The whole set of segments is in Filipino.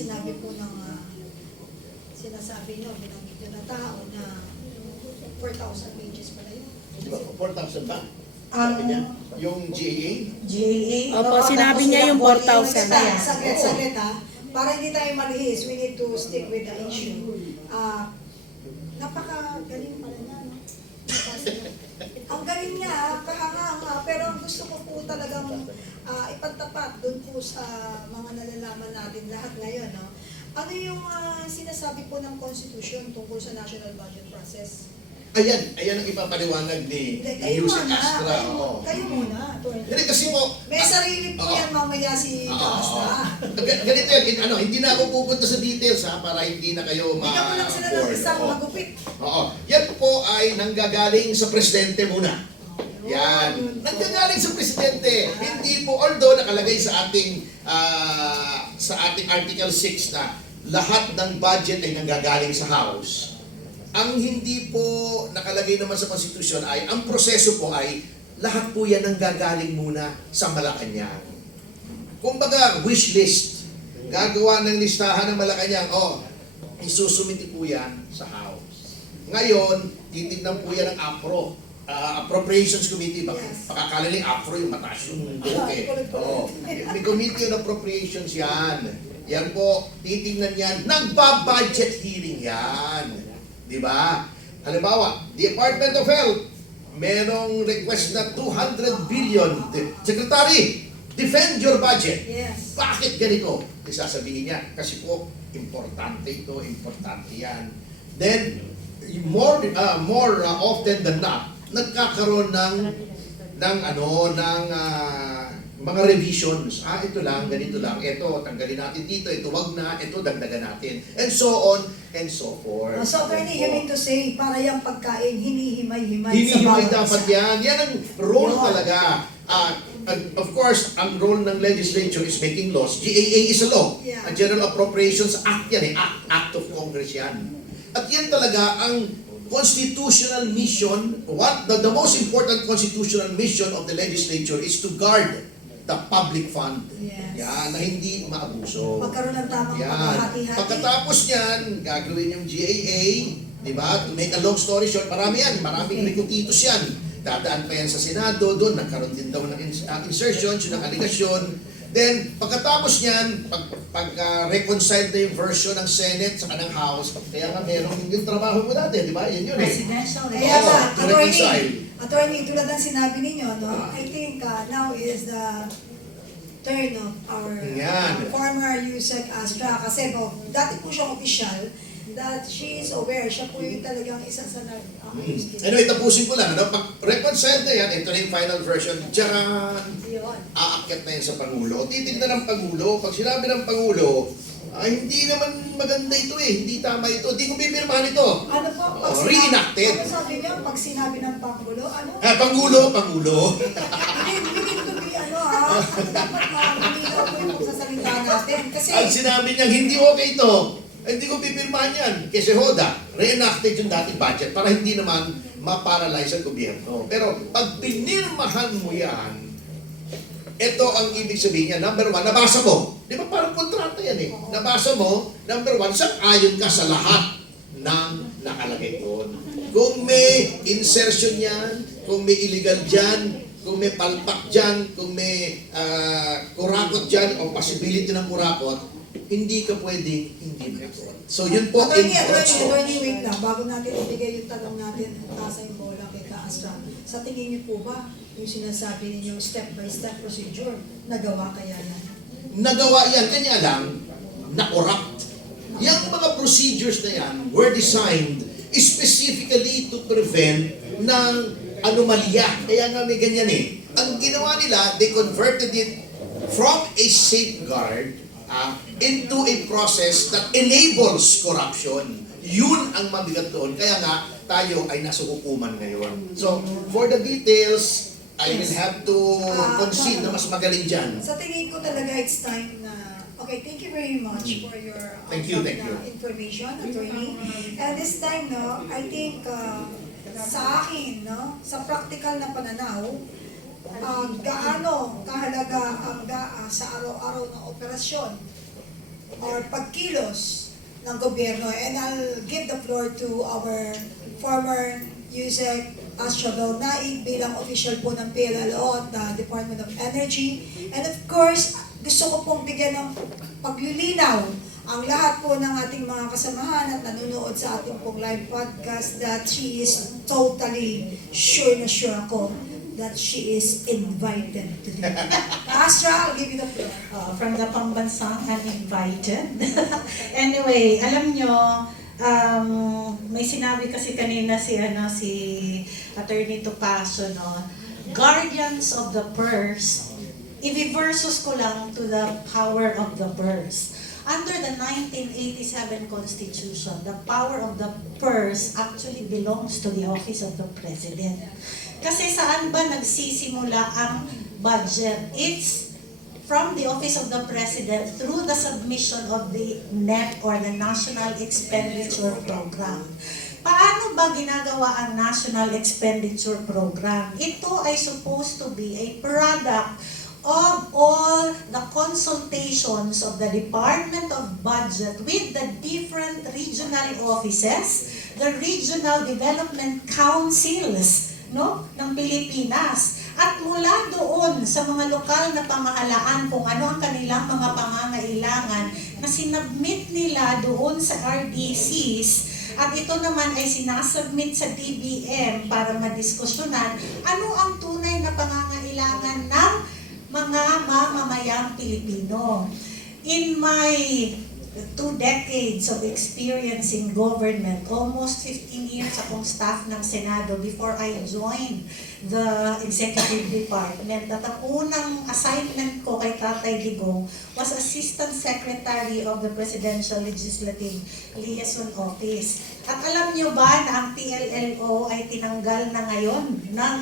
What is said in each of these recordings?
sinabi po ng sinasabi nyo, binanggit nyo na tao na 4,000 pages pala yun. 4,000 ba? Sabi niya, yung GAA? GAA. Opo, sinabi niya yung 4,000. Saglit ha. Para hindi tayo malihis, we need to stick with the issue. Napakagaling pala niya, no? Ang galing niya, kahanga-hanga, pero ang gusto ko po talagang ipagtapat doon po sa mga nalalaman natin lahat ngayon, no? Ano yung sinasabi po ng Constitution tungkol sa national budget process? Ayan ang ipapaliwanag ni Yusek Astra. Kayo muna, attorney. Hindi kasi po, May sarili po yan mamaya si Astra. ganito yan, hindi na ako pupunta sa details para hindi na kayo Bigyan mo lang sila ng isang magupit. Oo. Yan po ay nanggagaling sa presidente muna. Yan. Nanggagaling sa presidente. Hindi po, although nakalagay sa ating Article 6 na lahat ng budget ay nanggagaling sa House. Ang hindi po nakalagay naman sa Constitution ay, ang proseso po ay, lahat po yan nanggagaling muna sa Malacanang. Kumbaga, wish list. Gagawa ng listahan ng Malacanang, isusumiti po yan sa House. Ngayon, titignan po yan ng APRO. Appropriations Committee, pakakalaling APRO yung mataas yung buke. May Committee on Appropriations yan. Yan po, titignan yan. Nagba-budget hearing yan. Diba? Halimbawa, Department of Health, merong request na 200 billion. Secretary, defend your budget. Yes. Bakit ganito? Sasabihin niya, kasi po, importante ito, importante yan. Then, more often than not, nagkakaroon ng mga revisions. Ito lang, ganito lang. Ito, tanggalin natin dito. Ito, wag na. Ito, dagdagan natin. And so on and so forth. So, attorney, you mean to say, para yung pagkain, hinihimay-himay sa Hinihimay bawat dapat isa. yan. Yan ang role talaga. And of course, ang role ng legislature is making laws. GAA is a law. Yeah. A General Appropriations Act yan. Act of Congress yan. At yan talaga ang constitutional mission. The most important constitutional mission of the legislature is to guard the public fund. Yes. Yan, na hindi maabuso. Magkaroon ng tamang Yan. paghahati-hati. Pagkatapos niyan, gagawin yung GAA, di ba? To make a long story short, maraming rekotitos yan. Dadaan pa yan sa Senado, doon nagkaroon din daw ng insertions, yun ang allegation. Then, pagkatapos niyan, pag-reconcile na yung version ng Senate sa kanang House, kaya nga merong yung trabaho mo dati, di ba? Yan yun eh. Presidential. Kaya ba, to reconcile. attorney, tulad ng sinabi ninyo, no? I think now is the turn of our former Yusek Astra. Kasi dati po siyang official, that she is aware, siya po yung talagang isa sa Anyway, tapusin ko lang. Pag-reconcile na yan, ito na yung final version. Diyan! Aakyat na yan sa Pangulo. Titignan ng Pangulo. Pag sinabi ng Pangulo, hindi naman maganda ito eh. Hindi tama ito. Hindi ko pipirmahan ito. Ano po? Pag reenacted. Ano sabi niyo? Pag sinabi ng Pangulo, ano? Pangulo. Hindi, we need to be, dapat malinaw po yung sasalita natin. Kasi, Ang sinabi niya, hindi okay ito. Hindi ko pipirmahan yan. Kasi reenacted yung dating budget para hindi naman ma-paralyze ang gobyerno. Pero pag pinirmahan mo yan, ito ang ibig sabihin niya. Number one, nabasa mo. Di ba parang kontrata yan eh. Nabasa mo, number one, sang-ayon ka sa lahat ng nakalagay doon. Kung may insertion yan, kung may illegal dyan, kung may palpak dyan, kung may kurakot dyan, o possibility ng kurakot, hindi ka pwede hindi mag-report. So yun po in Attorney, wait lang. Bago natin ibigay yung tanong natin, tasa yung bola kay Astra. Sa tingin niyo po ba, yung sinasabi ninyo step-by-step procedure, nagawa kaya yan? Nagawa yan, kanya lang, na-corrupt. Yung mga procedures na yan were designed specifically to prevent ng anomalya. Kaya nga may ganyan eh. Ang ginawa nila, they converted it from a safeguard into a process that enables corruption. Yun ang mabigat doon. Kaya nga, tayo ay nasa hukuman ngayon. So, for the details, I will have to concede na mas magaling dyan. Sa tingin ko talaga, it's time na... Okay, thank you very much for your information, attorney. And this time, I think, sa akin, sa practical na pananaw, gaano kahalaga ang sa araw-araw ng operasyon or pagkilos ng gobyerno. And I'll give the floor to our former Yusek Astrabel Naig bilang official po ng PLLO at Department of Energy. And of course, gusto ko pong bigyan ng paglilinaw ang lahat po ng ating mga kasamahan at nanonood sa ating pong live podcast that she is totally sure na sure ako that she is invited today. Astra, I'll give you the floor. From the Pambansang uninvited. Anyway, alam nyo, may sinabi kasi kanina si Attorney Topacio, no? Guardians of the purse, i-versus ko lang to the power of the purse. Under the 1987 Constitution, the power of the purse actually belongs to the office of the President. Kasi saan ba nagsisimula ang budget? It's from the office of the President through the submission of the NEP or the National Expenditure Program. Paano ba ginagawa ang National Expenditure Program? Ito ay supposed to be a product of all the consultations of the Department of Budget with the different regional offices, the regional development councils, no, ng Pilipinas. At mula doon sa mga lokal na pamahalaan kung ano ang kanilang mga pangangailangan na sinubmit nila doon sa RDCs, at ito naman ay sinasubmit sa DBM para madiskusyonan ano ang tunay na pangangailangan ng mga mamamayang Pilipino. In my 2 decades of experience in government, almost 15 years akong staff ng Senado before I joined the executive department. At ang unang assignment ko kay Tatay Digong was Assistant Secretary of the Presidential Legislative Liaison Office. At alam niyo ba na ang PLLO ay tinanggal na ngayon ng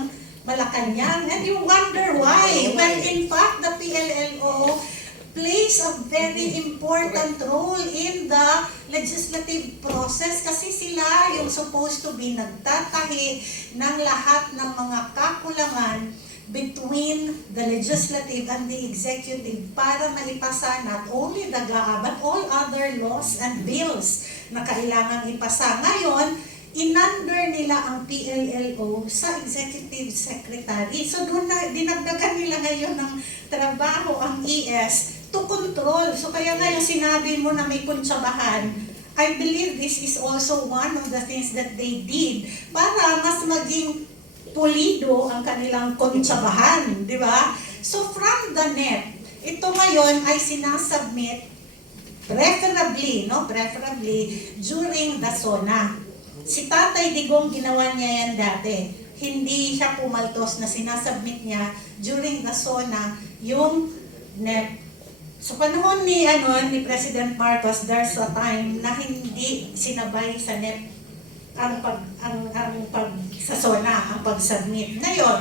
Malacanang? And you wonder why? When in fact, the PLLO plays a very important role in the legislative process kasi sila yung supposed to be nagtatahi ng lahat ng mga kakulangan between the legislative and the executive para maipasa not only the GAA but all other laws and bills na kailangang ipasa. Ngayon, in-under nila ang PLLO sa executive secretary. So doon na dinagdagan nila ngayon ng trabaho ang ES to control. So kaya nga yung sinabi mo na may kuntsabahan, I believe this is also one of the things that they did para mas maging pulido ang kanilang kuntsabahan, di ba? So from the NEP, ito ngayon ay sinasubmit preferably during the SONA. Si Tatay Digong ginawa niya yan dati. Hindi siya pumaltos na sinasubmit niya during the SONA yung NEP. Sa panahon ni President Marcos, there's a time na hindi sinabay sa NEP ang sa SONA, ang pag-submit. Ngayon,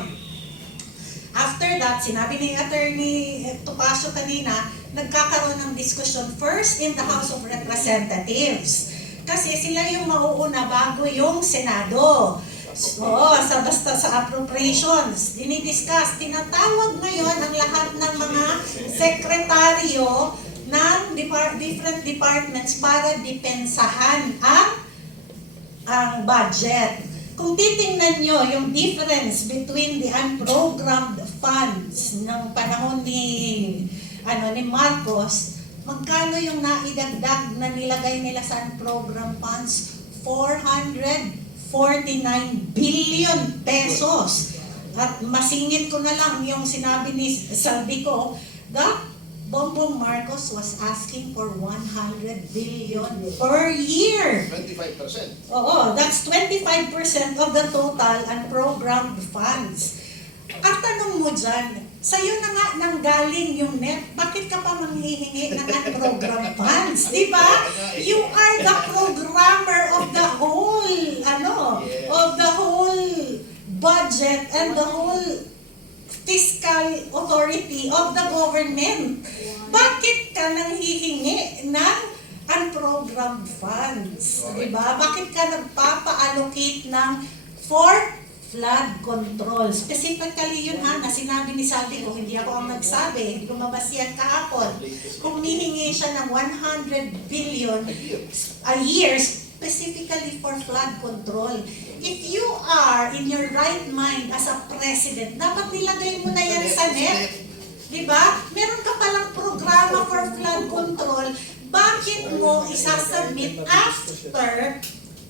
after that, sinabi ni Attorney Topacio kanina, nagkakaroon ng discussion first in the House of Representatives. Kasi sila yung mauuna bago yung Senado. So, basta sa appropriations, dinidiscuss, tinatawag ngayon ang lahat ng mga sekretaryo ng different departments para depensahan ang budget. Kung titingnan nyo yung difference between the unprogrammed funds ng panahon ni Marcos, magkano yung naidagdag na nilagay nila sa unprogrammed funds? 449 billion pesos. At masingit ko na lang yung sinabi ni Saldico that Bongbong Marcos was asking for 100 billion per year. 25%. Oo, that's 25% of the total unprogrammed funds. Ang tanong mo dyan, sa'yo na nga nanggaling yung NEP, bakit ka pa manghihingi ng unprogrammed funds? Di ba? You are the programmer of the whole, of the whole budget and the whole fiscal authority of the government. Bakit ka nanghihingi ng unprogrammed funds? Diba? Bakit ka nagpapa-allocate ng flood control. Specifically yun ha, na sinabi ni Salvi ko, hindi ako ang nagsabi, lumabas yan kahapon. Humihingi siya ng 100 billion a year specifically for flood control. If you are in your right mind as a president, dapat nilagay mo na yan sa NEP. Diba? Meron ka palang programa for flood control, bakit mo isasubmit after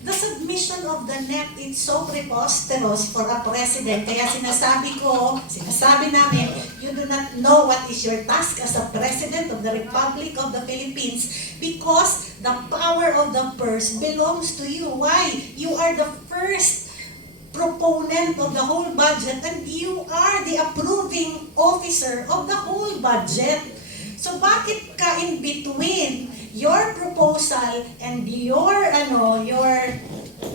the submission of the NEP? It's so preposterous for a president. Kaya sinasabi namin, you do not know what is your task as a president of the Republic of the Philippines because the power of the purse belongs to you. Why? You are the first proponent of the whole budget and you are the approving officer of the whole budget. So bakit ka in between your proposal and your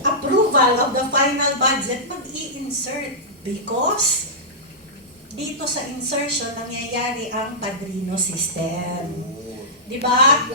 approval of the final budget mag-i-insert? Because dito sa insertion nangyayari ang padrino system. Di ba?